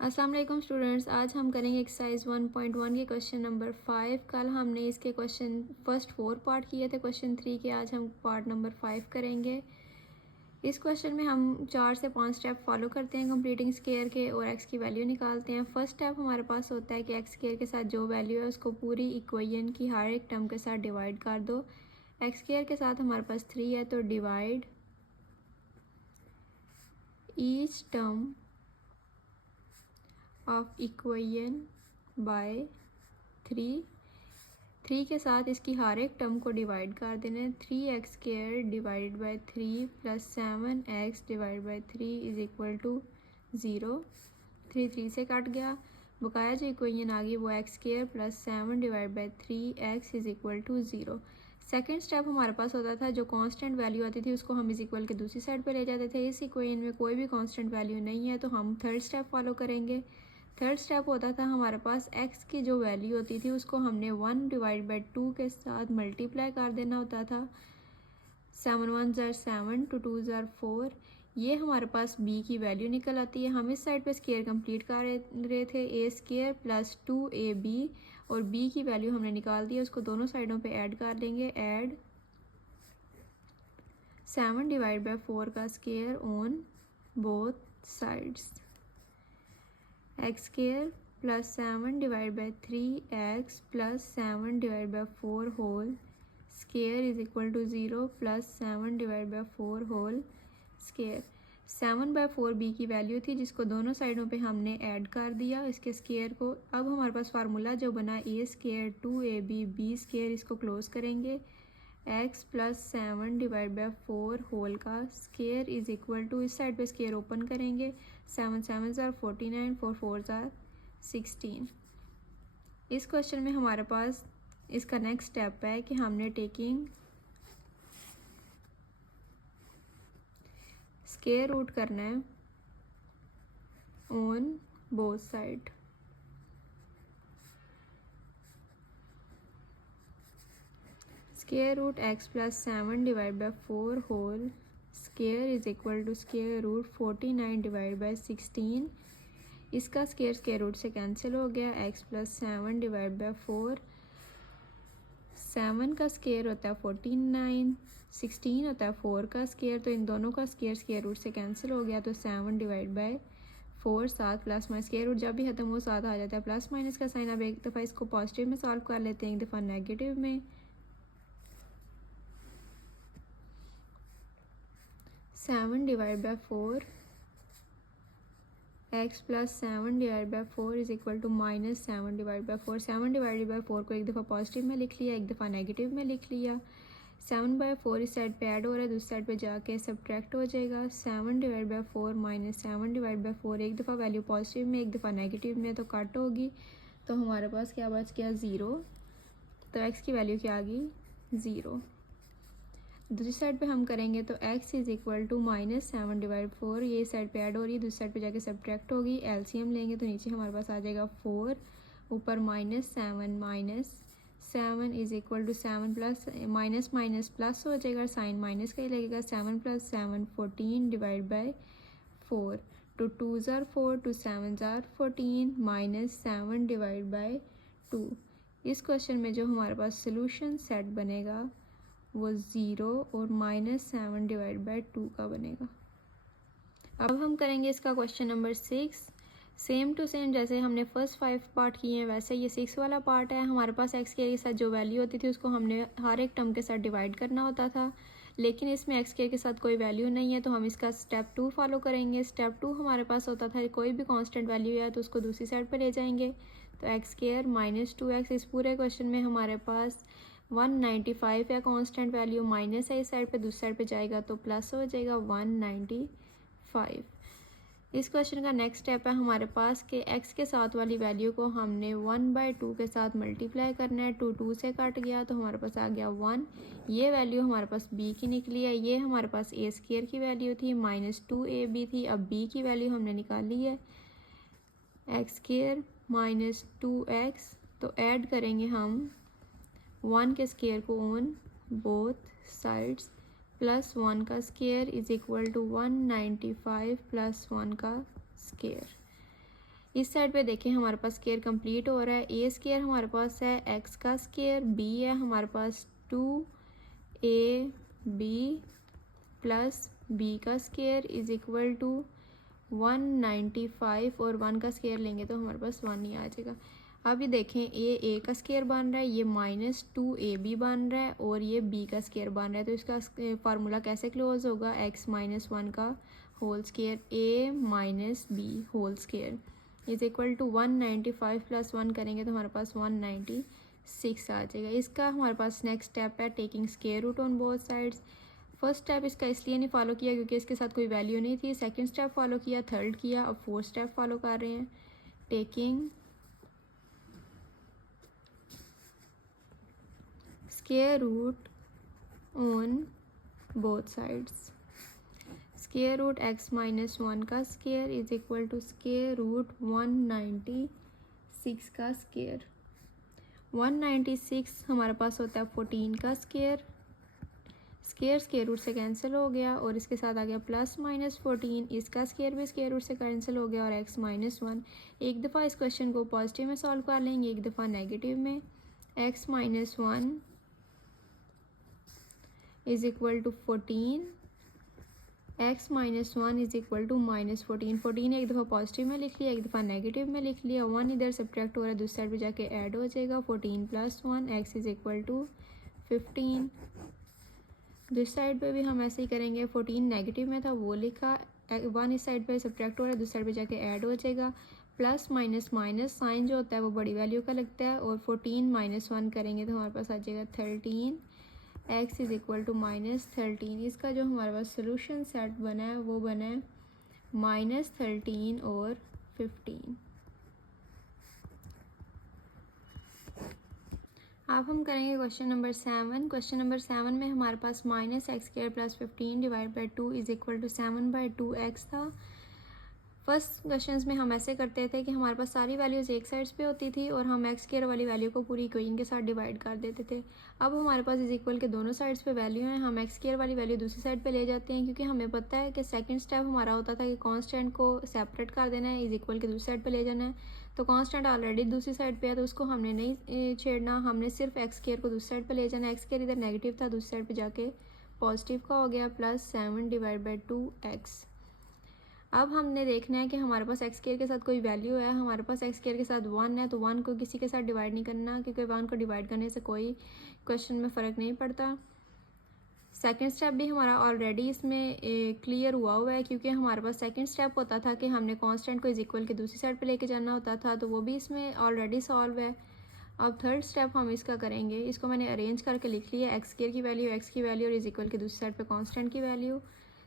अस्सलाम वालेकुम स्टूडेंट्स, आज हम करेंगे एक्सरसाइज 1.1 के क्वेश्चन नंबर 5। कल हमने इसके क्वेश्चन फर्स्ट 4 पार्ट किए थे क्वेश्चन 3 के। आज हम पार्ट नंबर 5 करेंगे। इस क्वेश्चन में हम 4 से 5 स्टेप फॉलो करते हैं कंप्लीटिंग स्केयर के और एक्स की वैल्यू निकालते हैं। फर्स्ट स्टेप हमारे पास होता है कि एक्स स्केयर के साथ जो वैल्यू है उसको पूरी इक्वेशन की हर एक टर्म के साथ डिवाइड कर दो। एक्स स्केयर के साथ हमारे पास 3 है तो divide each term of equation by 3 के साथ इसकी हर एक टर्म को डिवाइड कर देना है। 3x square divide by 3 plus 7x divide by 3 is equal to 0। 3 से कट गया, बकाया जो इक्वेशन आ गई वो X square plus 7 divide by 3x is equal to 0। Second step हमारे पास होता था जो कांस्टेंट वैल्यू आती थी उसको हम इज इक्वल के दूसरी साइड पे ले जाते थे। इस इक्वेशन में कोई भी कांस्टेंट वैल्यू नहीं है तो हम थर्ड स्टेप फॉलो करेंगे। थर्ड स्टेप होता था हमारे पास x की जो वैल्यू होती थी उसको हमने 1 डिवाइड बाई 2 के साथ मल्टीप्लाई कर देना होता था। 7 1 ज़ार 7, 2 2 ज़ार 4। ये हमारे पास b की वैल्यू निकल आती है। हम इस साइड पे स्केयर कंप्लीट कर रहे थे, a स्केयर प्लस 2ab और b की वैल्यू हमने निकाल दी है, उसको दोनों साइडों पे ऐड कर देंगे। ऐड 7 डिवाइड बाई 4 का square on both sides. X square plus 7 divide by 3x plus 7 divide by 4 whole square is equal to 0 plus 7 divide by 4 whole square. 7/4 b की वैल्यू थी जिसको दोनों साइडों पे हमने ऐड कर दिया इसके स्केयर को। अब हमारे पास फार्मूला जो बना a square 2ab b square, इसको क्लोज करेंगे। x plus 7 divide by 4 whole का स्केयर इज इक्वल टू, इस साइड पे स्केयर ओपन करेंगे। 7 7 ज़ार 49, 4 4 ज़ार 16। इस क्वेश्चन में हमारे पास इसका नेक्स्ट स्टेप है कि हमने टेकिंग स्केयर रूट करना है on both side. Square root x plus 7 divide by 4 whole square is equal to square root 49 divide by 16। इसका स्केयर रूट से कैंसिल हो गया। x प्लस 7 डिवाइड बाई 4, 7 का स्केयर होता है 49, 16 होता है 4 का स्केयर, तो इन दोनों का स्केयर रूट से कैंसिल हो गया। तो 7 divide by 4 7 plus minus square root जब भी खत्म हो 7 आ जाता है, प्लस माइनस का साइन। अब एक दफ़ा इसको पॉजिटिव में सॉल्व कर लेते हैं, एक दफ़ा नेगेटिव में। 7 divide by 4 x plus 7 divide by 4 is equal to minus 7 divide by 4। 7 divide by 4 को एक दफ़ा पॉजिटिव में लिख लिया, एक दफ़ा नेगेटिव में लिख लिया। 7/4 इस साइड पे ऐड हो रहा है, दूसरी साइड पे जाके सब्ट्रैक्ट हो जाएगा। 7 divide by 4 minus 7 divide by 4, एक दफ़ा वैल्यू पॉजिटिव में एक दफ़ा नेगेटिव में, तो कट होगी। तो हमारे पास क्या बच गया, 0। तो x की वैल्यू क्या आ गई, 0। दूसरी साइड पे हम करेंगे तो x is equal to minus 7 divide 4, ये साइड पे ऐड हो रही है, दूसरी साइड पे जाके सब्ट्रैक्ट होगी। एलसीएम लेंगे तो नीचे हमारे पास आ जाएगा 4, ऊपर minus 7 is equal to 7 plus minus minus plus हो जाएगा, साइन माइनस का ही लगेगा। 7 प्लस 7 14 डिवाइड बाई 4, 2 2 ज़ार 4, 2 7 ज़ार 14 माइनस 7 डिवाइड बाई 2। इस क्वेश्चन में जो हमारे पास सोल्यूशन सेट बनेगा वो 0 और माइनस 7 डिवाइड बाई 2 का बनेगा। अब हम करेंगे इसका question number 6। Same to same जैसे हमने फर्स्ट 5 पार्ट किए हैं वैसे ये 6 वाला पार्ट है। हमारे पास एक्स के साथ जो वैल्यू होती थी उसको हमने हर एक टर्म के साथ डिवाइड करना होता था, लेकिन इसमें एक्स के साथ कोई वैल्यू नहीं है तो हम इसका स्टेप 2 फॉलो करेंगे। स्टेप 2 हमारे पास होता था कोई भी कांस्टेंट वैल्यू है तो उसको दूसरी साइड पर ले जाएंगे। तो एक्स स्क्वायर माइनस 2x, इस पूरे क्वेश्चन में हमारे पास 195 है कांस्टेंट वैल्यू, माइनस है इस साइड पे, दूसरी साइड पे जाएगा तो प्लस हो जाएगा 195। इस क्वेश्चन का नेक्स्ट स्टेप है हमारे पास कि x के साथ वाली वैल्यू को हमने 1/2 के साथ मल्टीप्लाई करना है। 2 2 से कट गया तो हमारे पास आ गया 1। ये वैल्यू हमारे पास b की निकली है। ये हमारे पास a स्क्वायर की वैल्यू थी, माइनस 2ab थी। अब b की वैल्यू हमने निकाली है, एक्स स्क्वायर माइनस 2x। तो ऐड करेंगे हम 1 के स्क्वायर को ऑन बोथ साइड्स, प्लस 1 का square is equal to 195 plus 1 का स्क्वायर। इस साइड पे देखें हमारे पास स्केयर कंप्लीट हो रहा है। ए स्केयर हमारे पास है एक्स का स्केयर, बी है हमारे पास 2ab प्लस बी का स्केयर इज इक्वल टू 195 और 1 का स्केयर लेंगे तो हमारे पास 1 ही आ जाएगा। अब ये देखें ए का स्केयर बन रहा है, ये -2ab बन रहा है और ये बी का स्केयर बन रहा है। तो इसका फार्मूला कैसे क्लोज होगा, x माइनस 1 का whole square a minus B whole square is equal to 195 plus 1 करेंगे तो हमारे पास 196 आ जाएगा। इसका हमारे पास नेक्स्ट स्टेप है taking square root on both sides. First step इसका इसलिए नहीं फॉलो किया क्योंकि इसके साथ कोई वैल्यू नहीं थी। सेकंड स्टेप फॉलो किया, थर्ड किया, अब फोर्थ स्टेप फॉलो कर रहे हैं taking square root on both sides. Square root x minus 1 का square is equal to square root 196 का स्केयर। 196 हमारे पास होता है 14 का स्केयर, स्केयर रूट से कैंसिल हो गया और इसके साथ आ गया प्लस माइनस 14, इसका स्केयर भी स्केयर रूट से कैंसिल हो गया और x माइनस 1। एक दफ़ा इस क्वेश्चन को पॉजिटिव में सॉल्व कर लेंगे, एक दफ़ा नेगेटिव में। x minus 1 is equal to 14, x minus 1 is equal to minus 14। 14 एक दफ़ा पॉजिटिव में लिख लिया, एक दफ़ा नेगेटिव में लिख लिया। 1 इधर सब्ट्रैक्ट हो रहा है, दूसरी साइड पे जाके ऐड हो जाएगा। 14 plus 1 x is equal to 15। दूसरी साइड पे भी हम ऐसे ही करेंगे। 14 नेगेटिव में था वो लिखा, 1 इस साइड पे सब्ट्रैक्ट हो रहा है, दूसरी साइड पे जाके ऐड हो जाएगा। प्लस माइनस माइनस साइन जो होता है वो बड़ी वैल्यू का लगता है और 14 माइनस 1 करेंगे तो हमारे पास आ जाएगा 13, x is equal to minus 13। इसका जो हमारे पास सोल्यूशन सेट बना है वो बना है -13 और 15। अब हम करेंगे क्वेश्चन नंबर 7। क्वेश्चन नंबर 7 में हमारे पास -x² plus 15 divide by 2 is equal to 7/2x था। फर्स्ट क्वेश्चंस में हम ऐसे करते थे कि हमारे पास सारी वैल्यूज़ एक साइड्स पे होती थी और हम एक्स स्क्वायर वाली वैल्यू को पूरी इक्वेशन के साथ डिवाइड कर देते थे। अब हमारे पास इज इक्वल के दोनों साइड्स पे वैल्यू हैं, हम एक्स स्क्वायर वाली वैल्यू दूसरी साइड पे ले जाते हैं क्योंकि हमें पता है कि सेकंड स्टेप हमारा होता था कि कांस्टेंट को सेपरेट कर देना है, इज इक्वल के दूसरी साइड पे ले जाना है। तो कांस्टेंट ऑलरेडी दूसरी साइड पे है तो उसको हमने नहीं छेड़ना, हमने सिर्फ एक्स स्क्वायर को दूसरी साइड पे ले जाना है। एक्स स्क्वायर इधर नेगेटिव था, दूसरी साइड पे जाके पॉजिटिव का हो गया, प्लस 7 डिवाइड बाई 2x। अब हमने देखना है कि हमारे पास एक्स स्क्वायर के साथ कोई वैल्यू है, हमारे पास एक्स स्क्वायर के साथ 1 है तो 1 को किसी के साथ डिवाइड नहीं करना क्योंकि 1 को डिवाइड करने से कोई क्वेश्चन में फ़र्क नहीं पड़ता। सेकंड स्टेप भी हमारा ऑलरेडी इसमें क्लियर हुआ है क्योंकि हमारे पास सेकंड स्टेप होता था कि हमने कांस्टेंट को इज इक्वल के दूसरी साइड पे लेके जाना होता था, तो वो भी इसमें ऑलरेडी सॉल्व है। अब थर्ड स्टेप हम इसका करेंगे, इसको मैंने अरेंज करके लिख लिया, एक्स स्क्वायर की वैल्यू एक्स की वैल्यू और इज इक्वल के दूसरी साइड पे कांस्टेंट की वैल्यू।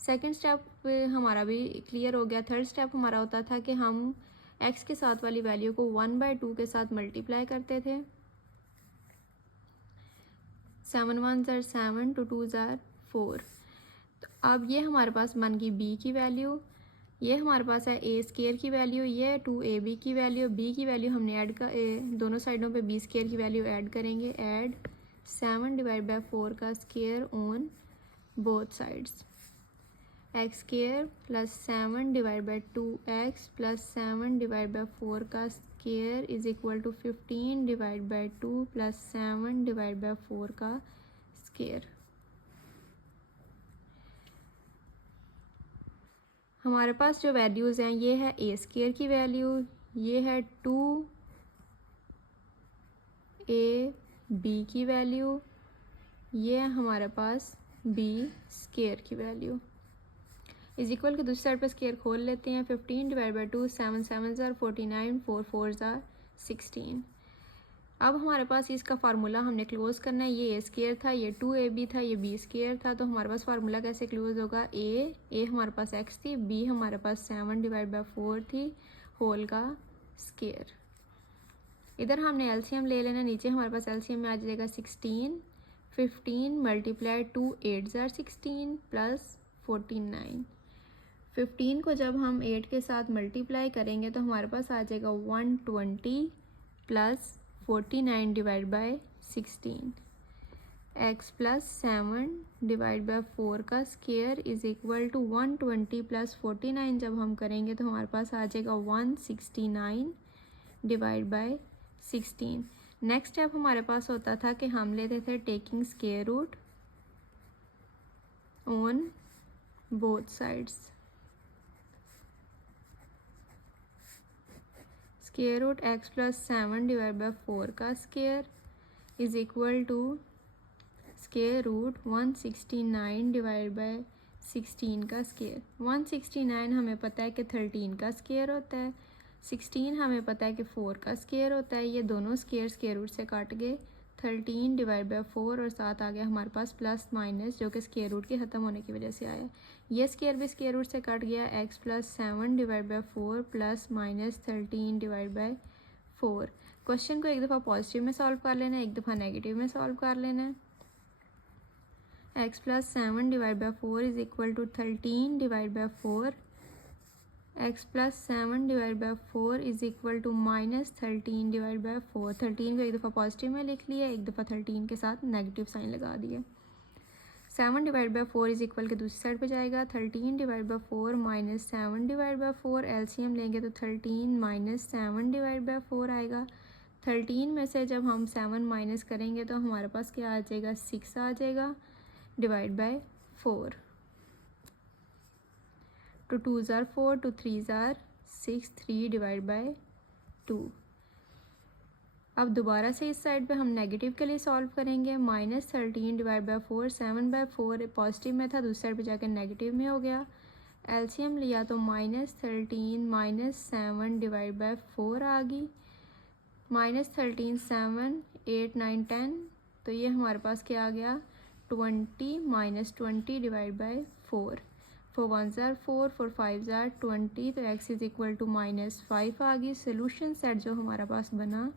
सेकंड स्टेप हमारा भी क्लियर हो गया। थर्ड स्टेप हमारा होता था कि हम x के साथ वाली वैल्यू को 1/2 के साथ मल्टीप्लाई करते थे। 7 1s are 7, 2 2s are 4। तो अब ये हमारे पास बन गई b की वैल्यू, ये हमारे पास है a स्क्वायर की वैल्यू, ये है 2ab की वैल्यू। b की वैल्यू हमने ऐड कर दोनों साइडों पे b स्क्वायर की वैल्यू ऐड करेंगे। ऐड 7 डिवाइड बाई 4 का square on both sides. X square plus 7 divide by 2x plus 7 divide by 4 का square is equal to 15 divide by 2 plus 7 divide by 4 का स्क्वायर। हमारे पास जो वैल्यूज़ हैं ये है a स्क्वायर की वैल्यू, ये है 2ab की वैल्यू, ये है हमारे पास b स्क्वायर की वैल्यू। इज इक्वल के दूसरी साइड पर स्क्वायर खोल लेते हैं। 15 divide by 2, 7 7s are 49, 4 4s are 16। अब हमारे पास इसका फार्मूला हमने क्लोज करना है, ये a स्क्वायर था, ये 2ab था, ये b स्क्वायर था, तो हमारे पास फार्मूला कैसे क्लोज होगा, a हमारे पास x थी, b हमारे पास 7 डिवाइड बाई 4 थी होल का स्क्वायर। इधर हमने एलसीएम ले लेना, नीचे हमारे पास एलसीएम में आ जाएगा 16, 15 मल्टीप्लाई 2 8s are 16 प्लस 49। 15 को जब हम 8 के साथ मल्टीप्लाई करेंगे तो हमारे पास आ जाएगा 120 plus 49 divide by 16। X plus 7 divide by 4 का square is equal to 120 plus 49 जब हम करेंगे तो हमारे पास आ जाएगा 169 डिवाइड बाई 16। नेक्स्ट स्टेप हमारे पास होता था कि हम लेते थे taking square root on both sides. Square root X plus 7 divide by 4 का square is equal to square root 169 divide by 16 का स्केयर। 169 हमें पता है कि 13 का स्केयर होता है, 16 हमें पता है कि 4 का स्केयर होता है। ये दोनों स्केयर रूट से काट गए, 13 डिवाइड बाई 4 और साथ आ गया हमारे पास प्लस माइनस जो कि स्केयर रूट के ख़त्म होने की वजह से आया। ये स्केयर भी स्केयर रूट से कट गया, x plus 7 divide by 4 plus minus 13 divide by 4। Question को एक दफ़ा पॉजिटिव में सॉल्व कर लेना है, एक दफ़ा नेगेटिव में सॉल्व कर लेना है। X plus 7 divide by 4 is equal to 13 divide by 4। X plus 7 divide by 4 is equal to minus 13 divide by 4। 13 को एक दफ़ा पॉजिटिव में लिख लिया, एक दफ़ा 13 के साथ नेगेटिव साइन लगा दिया। 7 डिवाइड बाई 4 इज़ इक्वल के दूसरी साइड पे जाएगा, 13 divide by 4 minus 7 divide by 4। LCM लेंगे तो 13 माइनस 7 डिवाइड बाई 4 आएगा। 13 में से जब हम 7 माइनस करेंगे तो हमारे पास क्या आ जाएगा, 6 आ जाएगा divide by 4। Two 2s are 4, two 3s are 6, 3 divide by 2। अब दोबारा से इस साइड पे हम नेगेटिव के लिए सॉल्व करेंगे। Minus 13 divide by 4, 7 by 4 positive में था, दूसरी साइड पे जाकर नेगेटिव में हो गया। एलसीएम लिया तो माइनस 13 माइनस 7 डिवाइड बाई 4 आ गई। माइनस 13 7 8 9 10, तो ये हमारे पास क्या आ गया, 20 minus 20 divide by 4। 4 1s are 4, 4 5s are 20, तो x is equal to minus 5 आ गई। सोल्यूशन सेट जो हमारा पास बना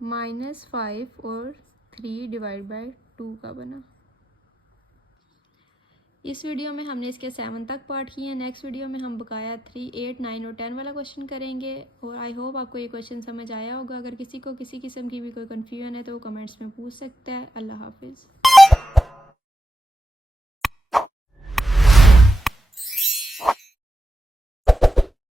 -5 और 3 डिवाइड बाई 2 का बना। इस वीडियो में हमने इसके 7 तक पार्ट किए हैं। नेक्स्ट वीडियो में हम बकाया 3, 8, 9 और 10 वाला क्वेश्चन करेंगे। और आई होप आपको ये क्वेश्चन समझ आया होगा। अगर किसी को किसी किस्म की भी कोई कन्फ्यूजन है तो वो कमेंट्स में पूछ सकता है। अल्लाह हाफिज़।